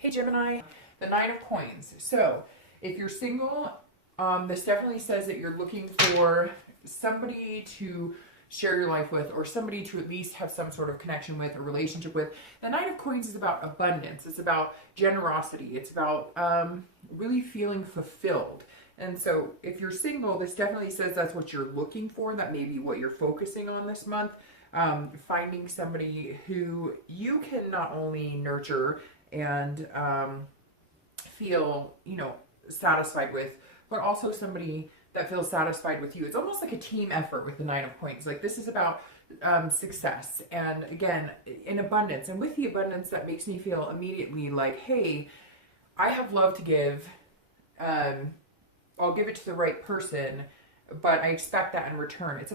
Hey Gemini, the Nine of Coins. So if you're single, this definitely says that you're looking for somebody to share your life with, or somebody to at least have some sort of connection with or relationship with. The Nine of Coins is about abundance. It's about generosity. It's about really feeling fulfilled. And so if you're single, this definitely says that's what you're looking for. That may be what you're focusing on this month. Finding somebody who you can not only nurture and feel, satisfied with, but also somebody that feels satisfied with you. It's almost like a team effort with the Nine of Coins. Like, this is about success, and again, in abundance. And with the abundance, that makes me feel immediately like, hey, I have love to give. I'll give it to the right person, but I expect that in return. It's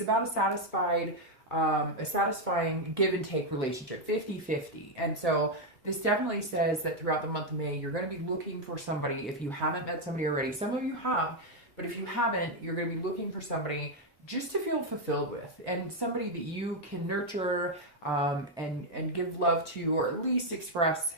about a satisfying give and take relationship, 50-50. And so this definitely says that throughout the month of May, you're going to be looking for somebody. If you haven't met somebody already, some of you have, but if you haven't, you're going to be looking for somebody just to feel fulfilled with, and somebody that you can nurture and give love to, or at least express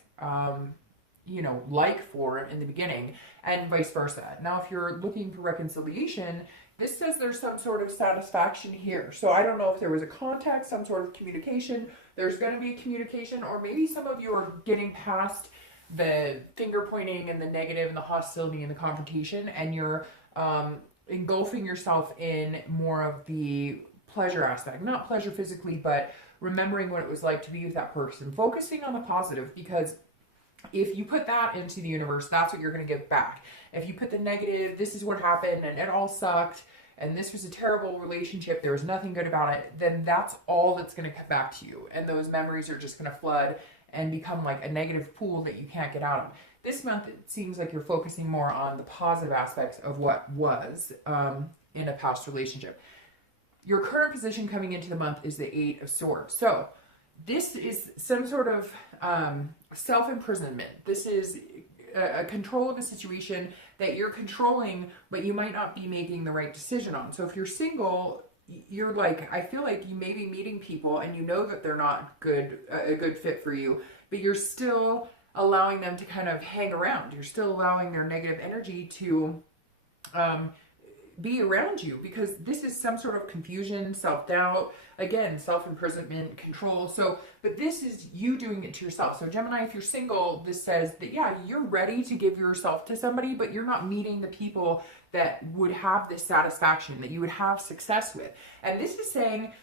like for in the beginning, and vice versa. Now, if you're looking for reconciliation, this says there's some sort of satisfaction here. So I don't know if there was a contact, some sort of communication. There's going to be communication, or maybe some of you are getting past the finger pointing and the negative and the hostility and the confrontation, and you're engulfing yourself in more of the pleasure aspect. Not pleasure physically, but remembering what it was like to be with that person. Focusing on the positive, because if you put that into the universe, that's what you're going to give back. If you put the negative, this is what happened and it all sucked and this was a terrible relationship, there was nothing good about it, then that's all that's going to come back to you. And those memories are just going to flood and become like a negative pool that you can't get out of. This month, it seems like you're focusing more on the positive aspects of what was in a past relationship. Your current position coming into the month is the Eight of Swords. So this is some sort of self-imprisonment. This is a control of a situation that you're controlling, but you might not be making the right decision on. So if you're single, you're like, I feel like you may be meeting people and you know that they're not a good fit for you, but you're still allowing them to kind of hang around. You're still allowing their negative energy to be around you, because this is some sort of confusion, self-doubt, again, self-imprisonment, control. So, but this is you doing it to yourself. So Gemini, if you're single, this says that, yeah, you're ready to give yourself to somebody, but you're not meeting the people that would have this satisfaction, that you would have success with. And this is saying,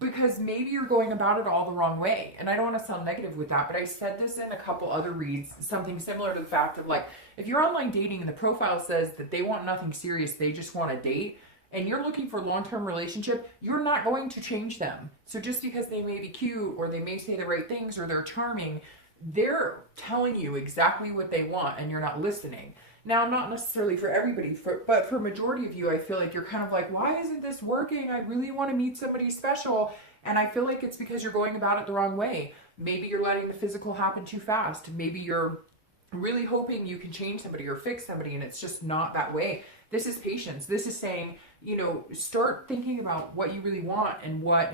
because maybe you're going about it all the wrong way. And I don't want to sound negative with that, but I said this in a couple other reads, something similar to the fact of, like, if you're online dating and the profile says that they want nothing serious, they just want to date, and you're looking for a long-term relationship, you're not going to change them. So just because they may be cute, or they may say the right things, or they're charming, they're telling you exactly what they want and you're not listening. Now, not necessarily for everybody, but for majority of you, I feel like you're kind of like, why isn't this working? I really want to meet somebody special. And I feel like it's because you're going about it the wrong way. Maybe you're letting the physical happen too fast. Maybe you're really hoping you can change somebody or fix somebody, and it's just not that way. This is patience. This is saying, start thinking about what you really want and what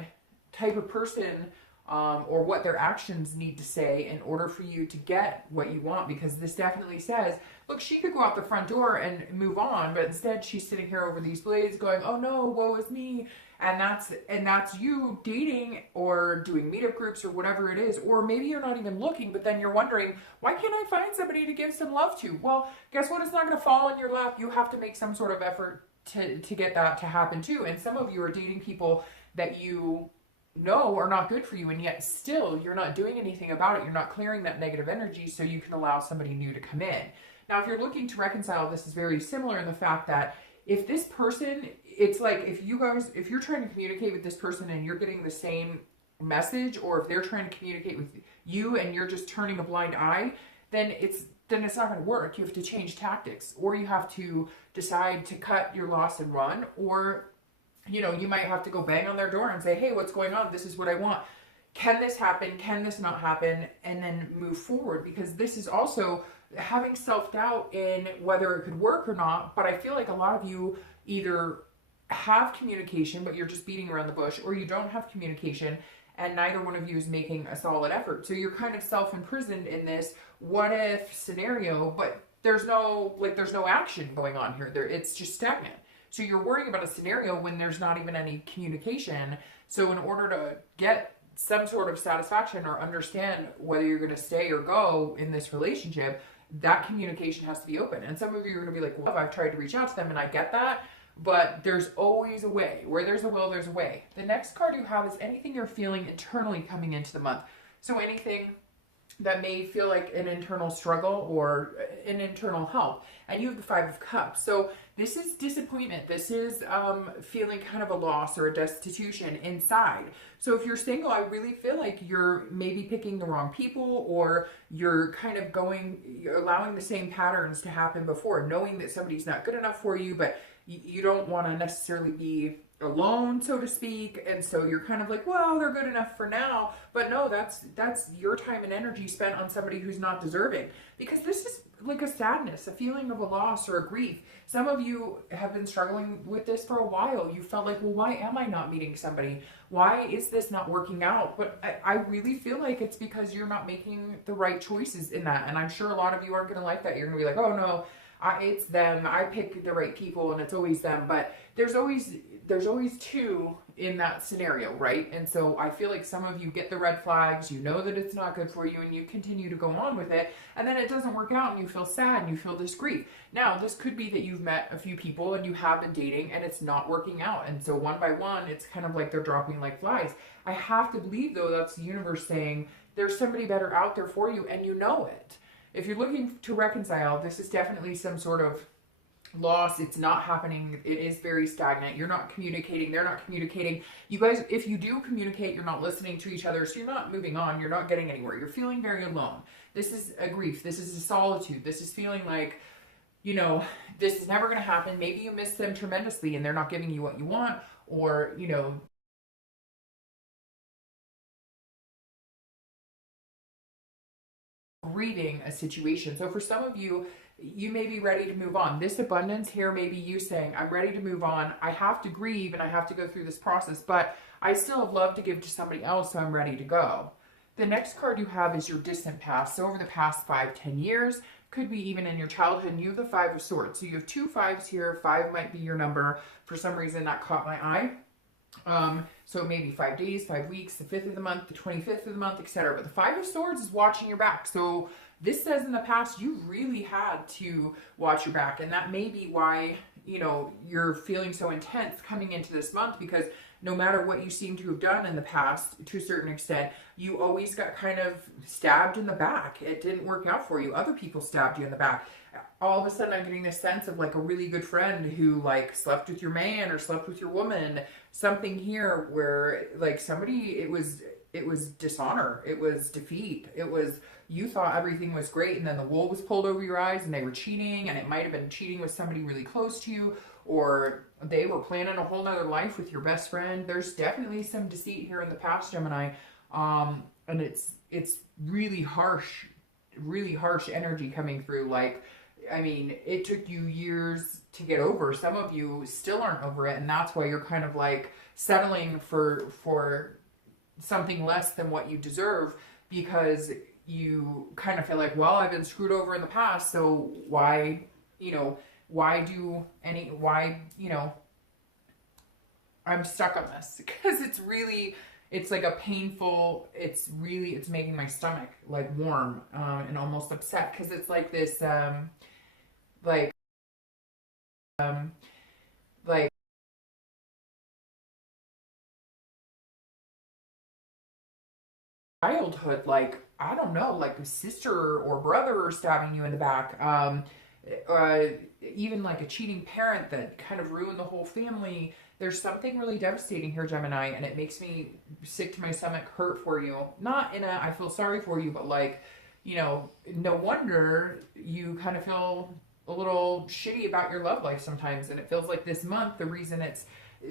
type of person or what their actions need to say in order for you to get what you want. Because this definitely says, look, she could go out the front door and move on, but instead she's sitting here over these blades going, oh no, woe is me. And that's you dating or doing meetup groups or whatever it is. Or maybe you're not even looking, but then you're wondering, why can't I find somebody to give some love to? Well, guess what? It's not going to fall in your lap. You have to make some sort of effort to get that to happen too. And some of you are dating people that you know are not good for you, and yet still you're not doing anything about it. You're not clearing that negative energy so you can allow somebody new to come in. Now, if you're looking to reconcile, this is very similar in the fact that if this person, it's like if you're trying to communicate with this person and you're getting the same message, or if they're trying to communicate with you and you're just turning a blind eye, then it's not going to work. You have to change tactics, or you have to decide to cut your loss and run, or you might have to go bang on their door and say, hey, what's going on? This is what I want. Can this happen? Can this not happen? And then move forward, because this is also having self-doubt in whether it could work or not. But I feel like a lot of you either have communication, but you're just beating around the bush, or you don't have communication and neither one of you is making a solid effort. So you're kind of self-imprisoned in this what if scenario, but there's no action going on here. It's just stagnant. So you're worrying about a scenario when there's not even any communication. So in order to get some sort of satisfaction or understand whether you're going to stay or go in this relationship, that communication has to be open. And some of you are going to be like, well, I've tried to reach out to them and I get that, but there's always a way. Where there's a will, there's a way. The next card you have is anything you're feeling internally coming into the month. So anything that may feel like an internal struggle or an internal help. And you have the Five of Cups. So this is disappointment. This is feeling kind of a loss or a destitution inside. So if you're single, I really feel like you're maybe picking the wrong people, or you're kind of you're allowing the same patterns to happen before, knowing that somebody's not good enough for you, but you don't want to necessarily be alone, so to speak. And so you're kind of like, well, they're good enough for now. But no, that's your time and energy spent on somebody who's not deserving. Because this is like a sadness, a feeling of a loss or a grief. Some of you have been struggling with this for a while. You felt like, well, why am I not meeting somebody? Why is this not working out? But I really feel like it's because you're not making the right choices in that. And I'm sure a lot of you aren't going to like that. You're going to be like, oh no, it's them. I pick the right people and it's always them. But there's always two in that scenario, right? And so I feel like some of you get the red flags, you know that it's not good for you, and you continue to go on with it, and then it doesn't work out and you feel sad and you feel this grief. Now, this could be that you've met a few people and you have been dating and it's not working out. And so one by one, it's kind of like they're dropping like flies. I have to believe though, that's the universe saying there's somebody better out there for you, and you know it. If you're looking to reconcile, this is definitely some sort of loss. It's not happening. It is very stagnant. You're not communicating. They're not communicating. You guys, if you do communicate, you're not listening to each other. So you're not moving on. You're not getting anywhere. You're feeling very alone. This is a grief. This is a solitude. This is feeling like, you know, this is never going to happen. Maybe you miss them tremendously and they're not giving you what you want, or, you know, grieving a situation. So for some of you, you may be ready to move on. This abundance here may be you saying, I'm ready to move on. I have to grieve and I have to go through this process, but I still have love to give to somebody else, so I'm ready to go. The next card you have is your distant past. So over the past 5-10 years, could be even in your childhood, and you have the Five of Swords. So you have two fives here. 5 might be your number. For some reason that caught my eye. So maybe 5 days, 5 weeks, the 5th of the month, the 25th of the month, etc. But the Five of Swords is watching your back. So this says in the past, you really had to watch your back. And that may be why, you know, you're feeling so intense coming into this month, because no matter what you seem to have done in the past, to a certain extent, you always got kind of stabbed in the back. It didn't work out for you. Other people stabbed you in the back. All of a sudden, I'm getting this sense of like a really good friend who like slept with your man or slept with your woman. Something here where like somebody, it was dishonor. It was defeat. It was, you thought everything was great, and then the wool was pulled over your eyes and they were cheating, and it might have been cheating with somebody really close to you, or they were planning a whole nother life with your best friend. There's definitely some deceit here in the past, Gemini. And it's really harsh energy coming through. Like, I mean, it took you years to get over. Some of you still aren't over it, and that's why you're kind of like settling for something less than what you deserve, because you kind of feel like, well, I've been screwed over in the past, so why, you know, I'm stuck on this, because it's like a painful, it's making my stomach like warm and almost upset, because it's like this like childhood, like, I don't know, like a sister or brother stabbing you in the back, even like a cheating parent that kind of ruined the whole family. There's something really devastating here, Gemini, and it makes me sick to my stomach, hurt for you. Not in a, I feel sorry for you, but like, you know, no wonder you kind of feel a little shitty about your love life sometimes. And it feels like this month, the reason it's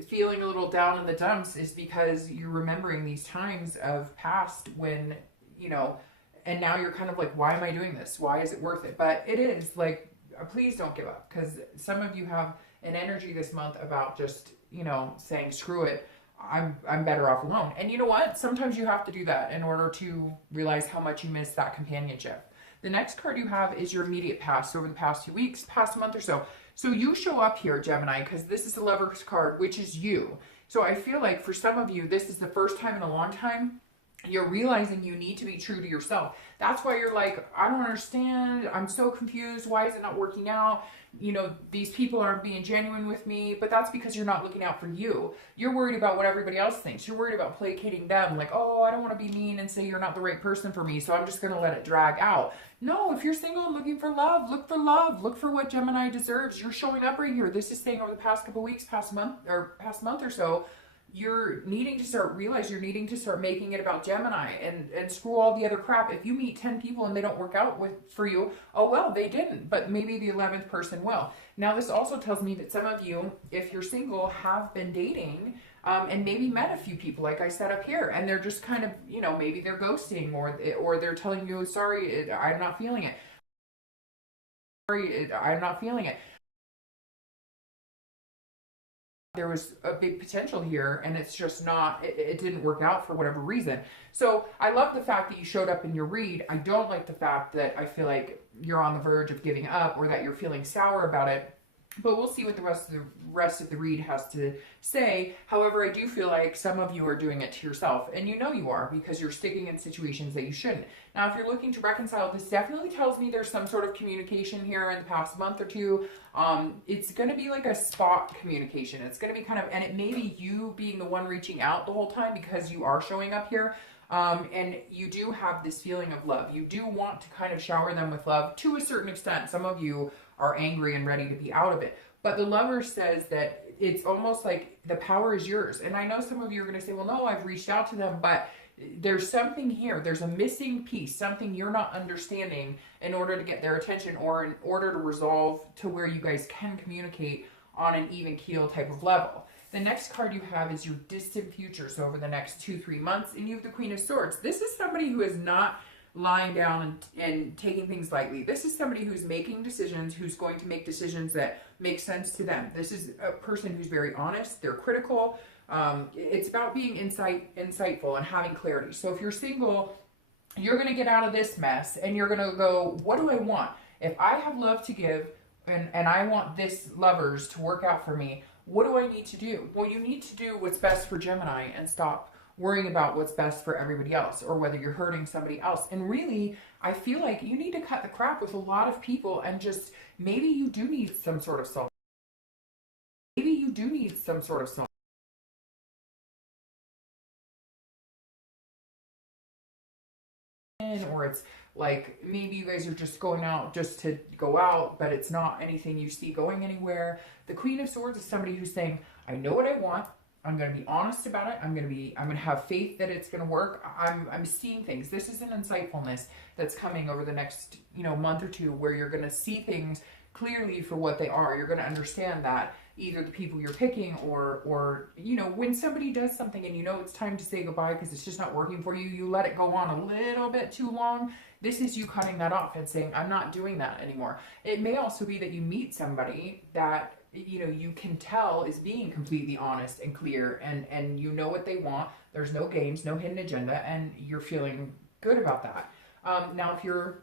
feeling a little down in the dumps is because you're remembering these times of past when, you know, and now you're kind of like, why am I doing this? Why is it worth it? But it is like, please don't give up, because some of you have an energy this month about just, you know, saying screw it. I'm better off alone. And you know what? Sometimes you have to do that in order to realize how much you miss that companionship. The next card you have is your immediate past, over the past 2 weeks, past month or so. So you show up here, Gemini, because this is the Lover's card, which is you. So I feel like for some of you, this is the first time in a long time you're realizing you need to be true to yourself. That's why you're like, I don't understand. I'm so confused. Why is it not working out? You know, these people aren't being genuine with me, but that's because you're not looking out for you. You're worried about what everybody else thinks. You're worried about placating them. Like, oh, I don't want to be mean and say you're not the right person for me, so I'm just going to let it drag out. No, if you're single and looking for love, look for love. Look for what Gemini deserves. You're showing up right here. This is saying over the past couple weeks, past month or so, you're needing to start making it about Gemini and screw all the other crap. If you meet 10 people and they don't work out for you, oh well, they didn't, but maybe the 11th person will. Now this also tells me that some of you, if you're single, have been dating and maybe met a few people like I said up here, and they're just kind of, you know, maybe they're ghosting or they're telling you, sorry, I'm not feeling it. Sorry, I'm not feeling it. There was a big potential here and it's just not, it didn't work out for whatever reason. So I love the fact that you showed up in your read. I don't like the fact that I feel like you're on the verge of giving up or that you're feeling sour about it. But we'll see what the rest of the read has to say. However, I do feel like some of you are doing it to yourself, and you know you are because you're sticking in situations that you shouldn't. Now, if you're looking to reconcile, this definitely tells me there's some sort of communication here in the past month or two. It's going to be like a spot communication. It's going to be kind of, and it may be you being the one reaching out the whole time because you are showing up here. And you do have this feeling of love. You do want to kind of shower them with love to a certain extent. Some of you are angry and ready to be out of it. But the Lover says that it's almost like the power is yours. And I know some of you are going to say, well, no, I've reached out to them, but there's something here. There's a missing piece, something you're not understanding in order to get their attention or in order to resolve to where you guys can communicate on an even keel type of level. The next card you have is your distant future. So over the next 2-3 months, and you have the Queen of Swords. This is somebody who is not lying down and taking things lightly. This is somebody who's making decisions, who's going to make decisions that make sense to them. This is a person who's very honest. They're critical. It's about being insightful and having clarity. So if you're single, you're going to get out of this mess and you're going to go, what do I want? If I have love to give and I want this Lovers to work out for me, what do I need to do? Well, you need to do what's best for Gemini and stop worrying about what's best for everybody else or whether you're hurting somebody else. And really, I feel like you need to cut the crap with a lot of people and just, maybe you do need some sort of self. Maybe you do need some sort of self. Or it's like maybe you guys are just going out just to go out, but it's not anything you see going anywhere. The Queen of Swords is somebody who's saying, I know what I want. I'm going to be honest about it. I'm going to have faith that it's going to work. I'm seeing things. This is an insightfulness that's coming over the next, month or two, where you're going to see things clearly for what they are. You're going to understand that either the people you're picking or when somebody does something and it's time to say goodbye because it's just not working for you, you let it go on a little bit too long. This is you cutting that off and saying, I'm not doing that anymore. It may also be that you meet somebody that you can tell is being completely honest and clear and you know what they want. There's no games, no hidden agenda, and you're feeling good about that. Now, if you're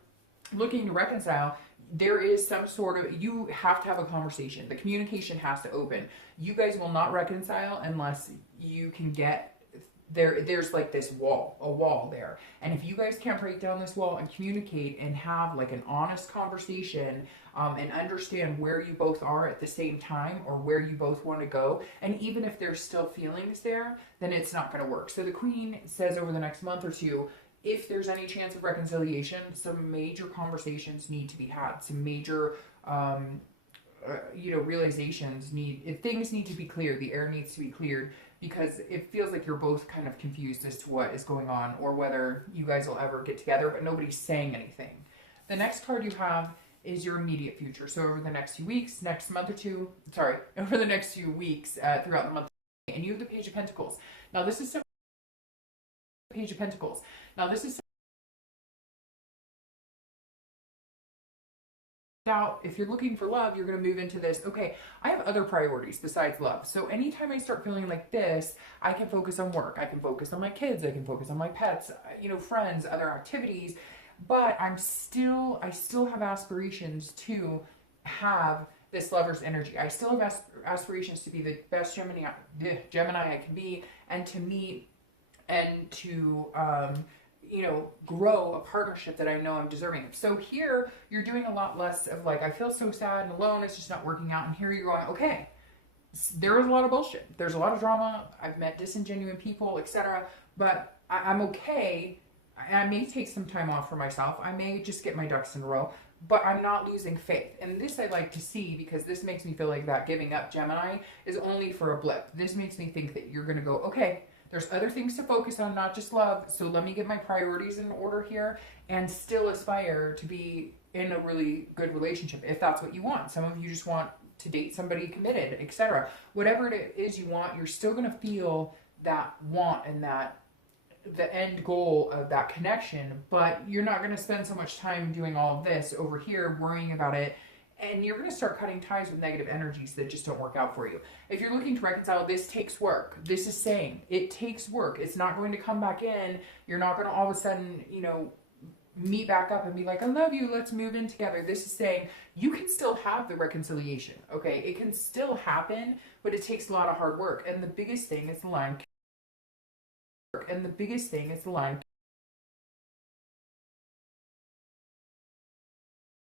looking to reconcile, there is some sort of, you have to have a conversation. The communication has to open. You guys will not reconcile unless you can get there's like this wall, a wall there. And if you guys can't break down this wall and communicate and have like an honest conversation and understand where you both are at the same time or where you both want to go, and even if there's still feelings there, then it's not going to work. So the Queen says over the next month or two, if there's any chance of reconciliation, some major conversations need to be had. Some major, realizations things need to be cleared. The air needs to be cleared because it feels like you're both kind of confused as to what is going on or whether you guys will ever get together, but nobody's saying anything. The next card you have is your immediate future. So over the next few weeks, over the next few weeks throughout the month, and you have the Page of Pentacles. Now this is Page of Pentacles. Now this is out, if you're looking for love, you're going to move into this, okay, I have other priorities besides love. So anytime I start feeling like this, I can focus on work, I can focus on my kids, I can focus on my pets, you know, friends, other activities, but I still have aspirations to have this lover's energy. I still have aspirations to be the best Gemini I can be, and to meet and to you know, grow a partnership that I know I'm deserving of. So here you're doing a lot less of like, I feel so sad and alone, it's just not working out. And here you're going, okay, there is a lot of bullshit. There's a lot of drama. I've met disingenuous people, etc. But I'm okay. I may take some time off for myself. I may just get my ducks in a row, but I'm not losing faith. And this I like to see, because this makes me feel like that giving up Gemini is only for a blip. This makes me think that you're going to go, okay, there's other things to focus on, not just love. So let me get my priorities in order here and still aspire to be in a really good relationship, if that's what you want. Some of you just want to date somebody committed, etc. Whatever it is you want, you're still going to feel that want and that the end goal of that connection, but you're not going to spend so much time doing all of this over here, worrying about it. And you're going to start cutting ties with negative energies that just don't work out for you. If you're looking to reconcile, this takes work. This is saying it takes work. It's not going to come back in. You're not going to all of a sudden, you know, meet back up and be like, I love you, let's move in together. This is saying you can still have the reconciliation, okay? It can still happen, but it takes a lot of hard work. And the biggest thing is the line. And the biggest thing is the line.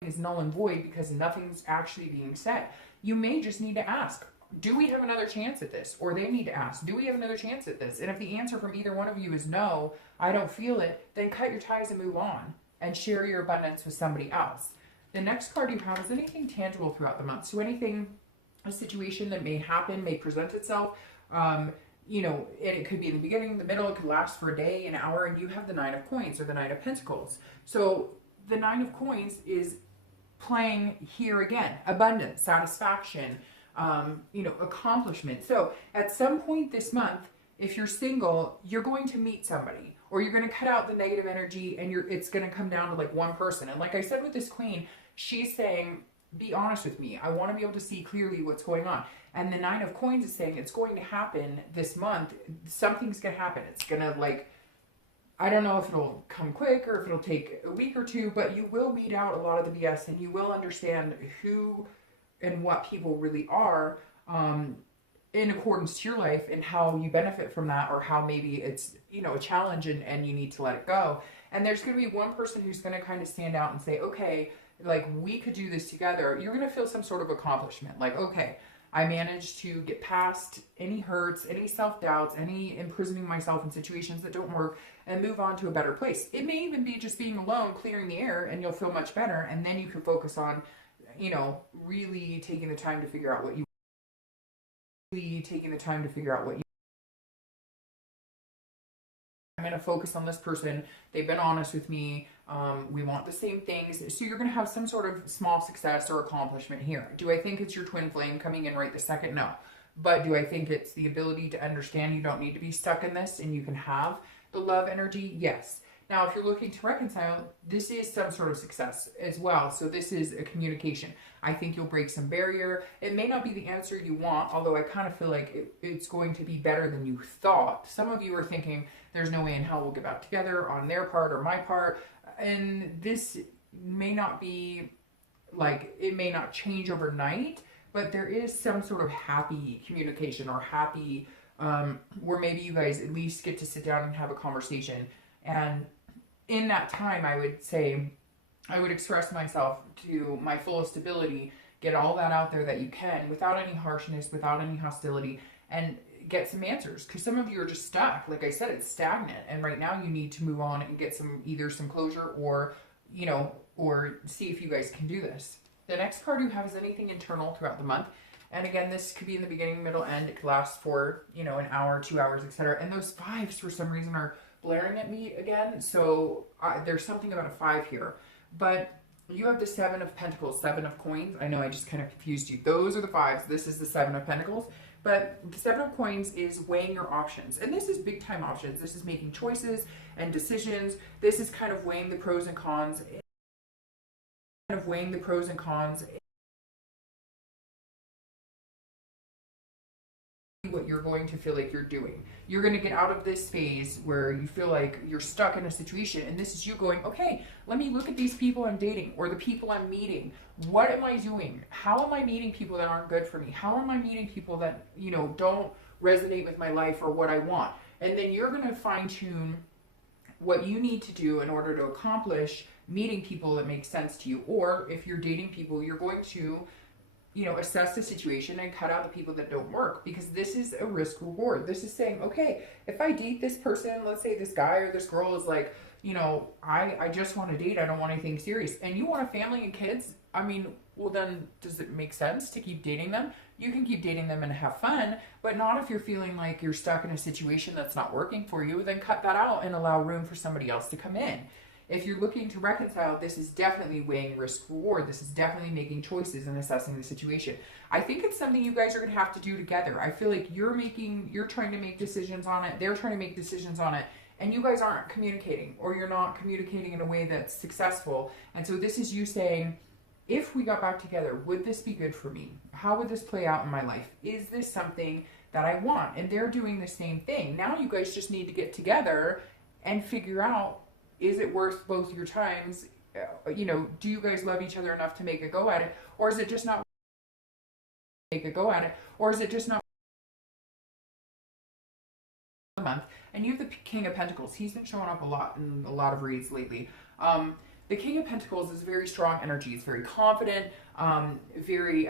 Is null and void because nothing's actually being said. You may just need to ask, do we have another chance at this? Or they need to ask, do we have another chance at this? And if the answer from either one of you is no, I don't feel it, then cut your ties and move on and share your abundance with somebody else. The next card you have is anything tangible throughout the month. So anything, a situation that may happen, may present itself, you know, and it could be in the beginning, the middle, it could last for a day, an hour, and you have the Nine of Coins or the Knight of Pentacles. So the Nine of Coins is playing here again, abundance, satisfaction, you know, accomplishment. So at some point this month, if you're single, you're going to meet somebody, or you're going to cut out the negative energy, and it's going to come down to like one person. And like I said with this queen, she's saying, be honest with me. I want to be able to see clearly what's going on. And the Nine of Coins is saying it's going to happen this month. Something's going to happen. It's going to, like, I don't know if it'll come quick or if it'll take a week or two, but you will weed out a lot of the BS, and you will understand who and what people really are in accordance to your life, and how you benefit from that, or how maybe it's, you know, a challenge and you need to let it go. And there's going to be one person who's going to kind of stand out and say, okay, like, we could do this together. You're going to feel some sort of accomplishment. Like, okay, I managed to get past any hurts, any self-doubts, any imprisoning myself in situations that don't work, and move on to a better place. It may even be just being alone, clearing the air, and you'll feel much better. And then you can focus on, you know, really taking the time to figure out what you I'm going to focus on this person. They've been honest with me. We want the same things. So you're going to have some sort of small success or accomplishment here. Do I think it's your twin flame coming in right this second? No. But do I think it's the ability to understand you don't need to be stuck in this and you can have the love energy? Yes. Now, if you're looking to reconcile, this is some sort of success as well. So this is a communication. I think you'll break some barrier. It may not be the answer you want, although I kind of feel like it's going to be better than you thought. Some of you are thinking, there's no way in hell we'll get back together on their part or my part. And this may not be, like, it may not change overnight, but there is some sort of happy communication, or happy, where maybe you guys at least get to sit down and have a conversation. And in that time, I would say, I would express myself to my fullest ability, get all that out there that you can, without any harshness, without any hostility, and get some answers. Because some of you are just stuck. Like I said, it's stagnant. And right now you need to move on and get either some closure, or, you know, or see if you guys can do this. The next card you have is anything internal throughout the month. And again, this could be in the beginning, middle, end. It could last for, you know, an hour, 2 hours, etc. And those fives, for some reason, are blaring at me again. So there's something about a 5 here. But you have the 7 of Pentacles, 7 of Coins. I know I just kind of confused you. Those are the 5s. This is the 7 of Pentacles. But the 7 of Coins is weighing your options. And this is big time options. This is making choices and decisions. This is kind of weighing the pros and cons. of weighing the pros and cons, what you're going to feel like you're doing. You're going to get out of this phase where you feel like you're stuck in a situation, and this is you going, okay, let me look at these people I'm dating or the people I'm meeting. What am I doing? How am I meeting people that aren't good for me? How am I meeting people that, you know, don't resonate with my life or what I want? And then you're going to fine tune what you need to do in order to accomplish meeting people that make sense to you. Or if you're dating people, you're going to, you know, assess the situation and cut out the people that don't work, because this is a risk reward. This is saying, okay, if I date this person, let's say this guy or this girl is like, you know, I just want to date, I don't want anything serious, and you want a family and kids, I mean, well then, does it make sense to keep dating them? You can keep dating them and have fun, but not if you're feeling like you're stuck in a situation that's not working for you. Then cut that out and allow room for somebody else to come in. If you're looking to reconcile, this is definitely weighing risk reward. This is definitely making choices and assessing the situation. I think it's something you guys are going to have to do together. I feel like you're trying to make decisions on it, they're trying to make decisions on it, and you guys aren't communicating, or you're not communicating in a way that's successful. And so this is you saying, if we got back together, would this be good for me? How would this play out in my life? Is this something that I want? And they're doing the same thing. Now you guys just need to get together and figure out, is it worth both your times? You know, do you guys love each other enough to make a go at it? Or is it just not make a go at it? Or is it just not a month? And you have the King of Pentacles. He's been showing up a lot in a lot of reads lately. The King of Pentacles is very strong energy. It's very confident, very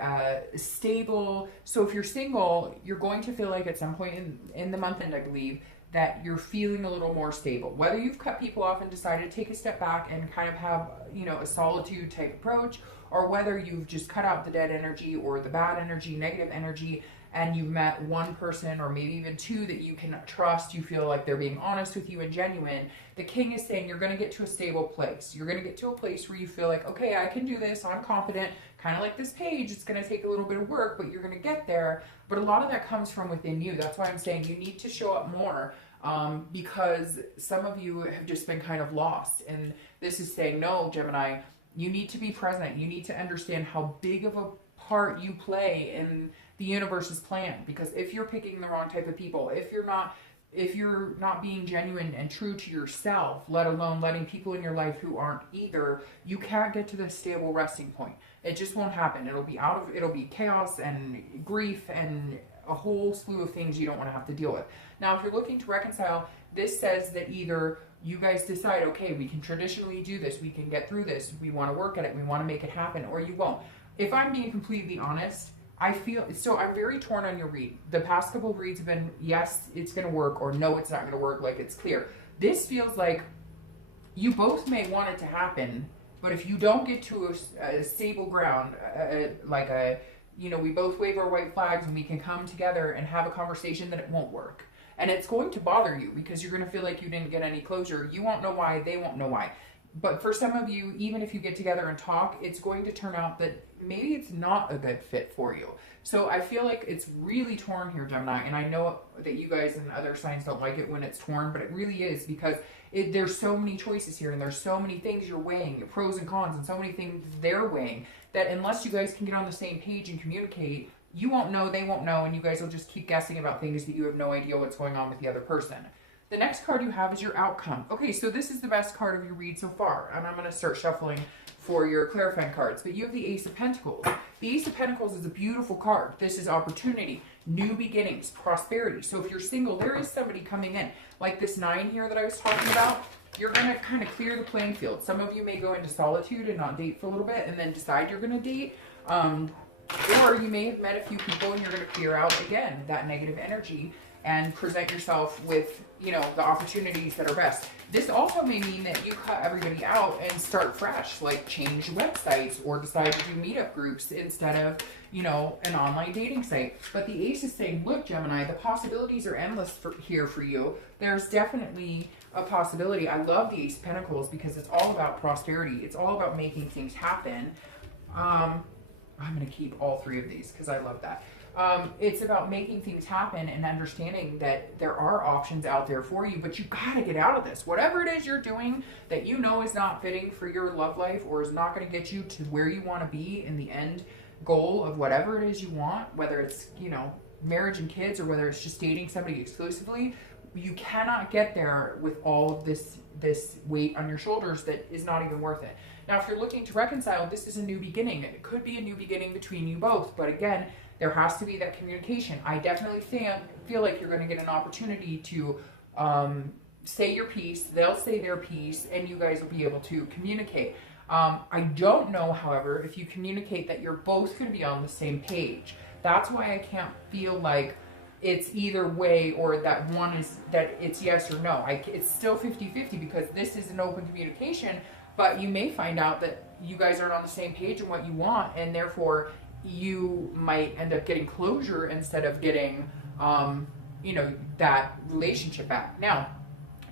stable. So if you're single, you're going to feel like at some point in the month end, I believe, that you're feeling a little more stable. Whether you've cut people off and decided to take a step back and kind of have, you know, a solitude type approach, or whether you've just cut out the dead energy or the bad energy, negative energy, and you've met one person or maybe even two that you can trust, you feel like they're being honest with you and genuine, the King is saying you're going to get to a stable place. You're going to get to a place where you feel like, okay, I can do this, I'm confident, kind of like this page, it's going to take a little bit of work, but you're going to get there. But a lot of that comes from within you. That's why I'm saying you need to show up more, because some of you have just been kind of lost. And this is saying, no, Gemini, you need to be present. You need to understand how big of a part you play in the universe's plan. Because if you're picking the wrong type of people, if you're not being genuine and true to yourself, let alone letting people in your life who aren't either, you can't get to this stable resting point. It just won't happen. It'll be chaos and grief and a whole slew of things you don't want to have to deal with. Now, if you're looking to reconcile, this says that either you guys decide, okay, we can traditionally do this, we can get through this, we want to work at it, we want to make it happen, or you won't. If I'm being completely honest, I'm very torn on your read. The past couple of reads have been, yes, it's going to work, or no, it's not going to work, like it's clear. This feels like you both may want it to happen, but if you don't get to a stable ground, we both wave our white flags and we can come together and have a conversation, that it won't work. And it's going to bother you because you're going to feel like you didn't get any closure. You won't know why, they won't know why. But for some of you, even if you get together and talk, it's going to turn out that maybe it's not a good fit for you. So I feel like it's really torn here, Gemini. And I know that you guys and other signs don't like it when it's torn, but it really is, because there's so many choices here, and there's so many things you're weighing, your pros and cons, and so many things they're weighing, that unless you guys can get on the same page and communicate, you won't know, they won't know, and you guys will just keep guessing about things that you have no idea what's going on with the other person. The next card you have is your outcome. Okay, so this is the best card of your read so far, and I'm going to start shuffling for your clarifying cards. But you have the Ace of Pentacles. The Ace of Pentacles is a beautiful card. This is opportunity, new beginnings, prosperity. So if you're single, there is somebody coming in. Like this 9 here that I was talking about, you're going to kind of clear the playing field. Some of you may go into solitude and not date for a little bit and then decide you're going to date. Or you may have met a few people and you're going to clear out, again, that negative energy and present yourself with, you know, the opportunities that are best. This also may mean that you cut everybody out and start fresh, like change websites or decide to do meetup groups instead of, you know, an online dating site. But the Ace is saying, look, Gemini, the possibilities are endless here for you. There's definitely a possibility. I love the Ace of Pentacles because it's all about prosperity. It's all about making things happen. I'm going to keep all 3 of these because I love that. It's about making things happen and understanding that there are options out there for you, but you gotta get out of this. Whatever it is you're doing that you know is not fitting for your love life or is not gonna get you to where you wanna be in the end goal of whatever it is you want, whether it's, you know, marriage and kids or whether it's just dating somebody exclusively, you cannot get there with all of this weight on your shoulders that is not even worth it. Now, if you're looking to reconcile, this is a new beginning. It could be a new beginning between you both, but again, there has to be that communication. I definitely feel like you're going to get an opportunity to say your piece, they'll say their piece, and you guys will be able to communicate. I don't know, however, if you communicate that you're both going to be on the same page. That's why I can't feel like it's either way or that one is that it's yes or no. It's still 50-50 because this is an open communication, but you may find out that you guys aren't on the same page in what you want, and therefore you might end up getting closure instead of getting, you know, that relationship back. Now,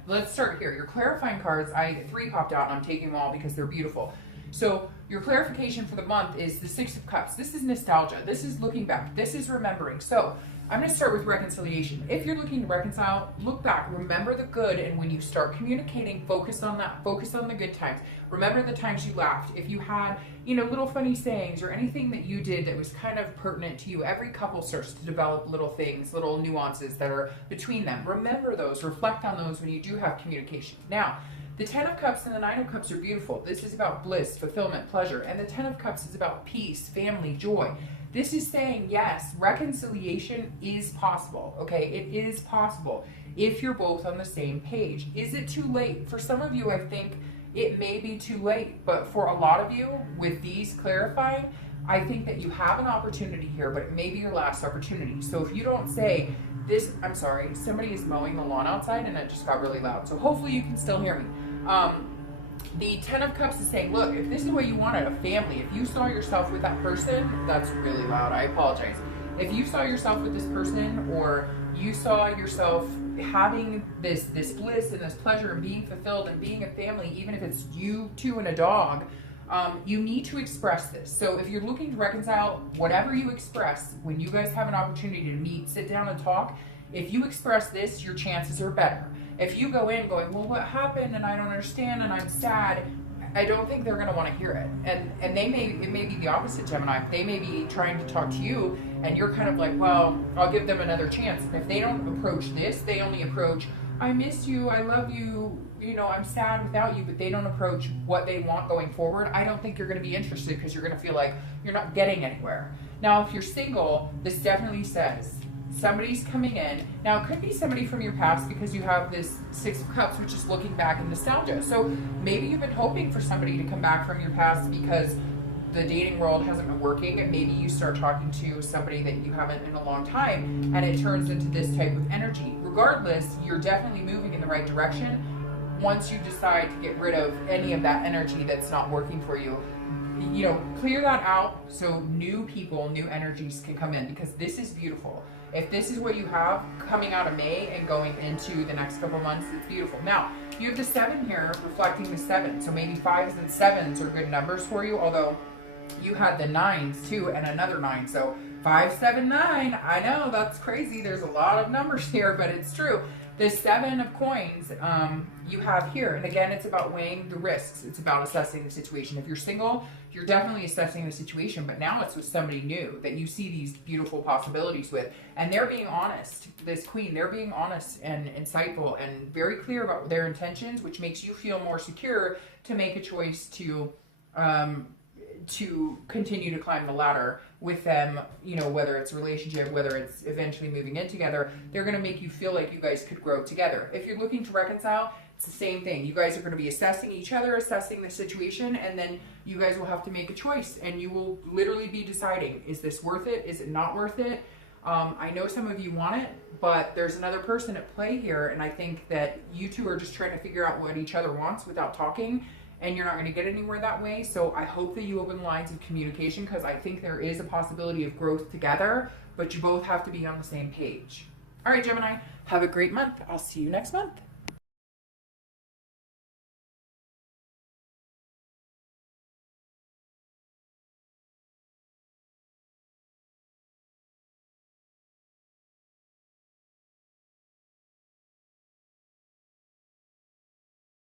let's start here. Your clarifying cards, 3 popped out and I'm taking them all because they're beautiful. So your clarification for the month is the 6 of Cups. This is nostalgia. This is looking back. This is remembering. So I'm going to start with reconciliation. If you're looking to reconcile, look back, remember the good, and when you start communicating, focus on that, focus on the good times. Remember the times you laughed. If you had, you know, little funny sayings or anything that you did that was kind of pertinent to you, every couple starts to develop little things, little nuances that are between them. Remember those, reflect on those when you do have communication. Now, the 10 of Cups and the 9 of Cups are beautiful. This is about bliss, fulfillment, pleasure, and the 10 of Cups is about peace, family, joy. This is saying, yes, reconciliation is possible, okay? It is possible if you're both on the same page. Is it too late? For some of you, I think it may be too late, but for a lot of you, with these clarifying, I think that you have an opportunity here, but it may be your last opportunity. So if you don't say this, I'm sorry, somebody is mowing the lawn outside and it just got really loud. So hopefully you can still hear me. The 10 of Cups is saying, look, if this is what you wanted, a family, if you saw yourself with that person, that's really loud, I apologize. If you saw yourself with this person, or you saw yourself having this bliss and this pleasure and being fulfilled and being a family, even if it's you two and a dog, you need to express this. So if you're looking to reconcile, whatever you express, when you guys have an opportunity to meet, sit down and talk, if you express this, your chances are better. If you go in going, well, what happened and I don't understand and I'm sad, I don't think they're going to want to hear it. And it may be the opposite, Gemini. They may be trying to talk to you and you're kind of like, well, I'll give them another chance. And if they don't approach this, they only approach, I miss you, I love you, you know, I'm sad without you, but they don't approach what they want going forward. I don't think you're going to be interested because you're going to feel like you're not getting anywhere. Now, if you're single, this definitely says, somebody's coming in. Now, it could be somebody from your past because you have this 6 of Cups, which is looking back in nostalgia. So maybe you've been hoping for somebody to come back from your past because the dating world hasn't been working, and maybe you start talking to somebody that you haven't in a long time, and it turns into this type of energy. Regardless, you're definitely moving in the right direction once you decide to get rid of any of that energy that's not working for you. You know, clear that out so new people, new energies can come in, because this is beautiful. If this is what you have coming out of May and going into the next couple months, it's beautiful. Now, you have the 7 here reflecting the 7. So maybe 5s and 7s are good numbers for you, although you had the 9s too and another 9. So 5, 7, 9. I know that's crazy. There's a lot of numbers here, but it's true. The 7 of coins you have here. And again, it's about weighing the risks. It's about assessing the situation. If you're single, you're definitely assessing the situation, but now it's with somebody new that you see these beautiful possibilities with. And they're being honest. This queen, they're being honest and insightful and very clear about their intentions, which makes you feel more secure to make a choice to continue to climb the ladder with them, you know, whether it's a relationship, whether it's eventually moving in together. They're going to make you feel like you guys could grow together. If you're looking to reconcile, it's the same thing. You guys are going to be assessing each other, assessing the situation, and then you guys will have to make a choice, and you will literally be deciding, is this worth it? Is it not worth it? I know some of you want it, but there's another person at play here, and I think that you two are just trying to figure out what each other wants without talking, and you're not going to get anywhere that way. So I hope that you open lines of communication, because I think there is a possibility of growth together, but you both have to be on the same page. All right, Gemini, have a great month. I'll see you next month.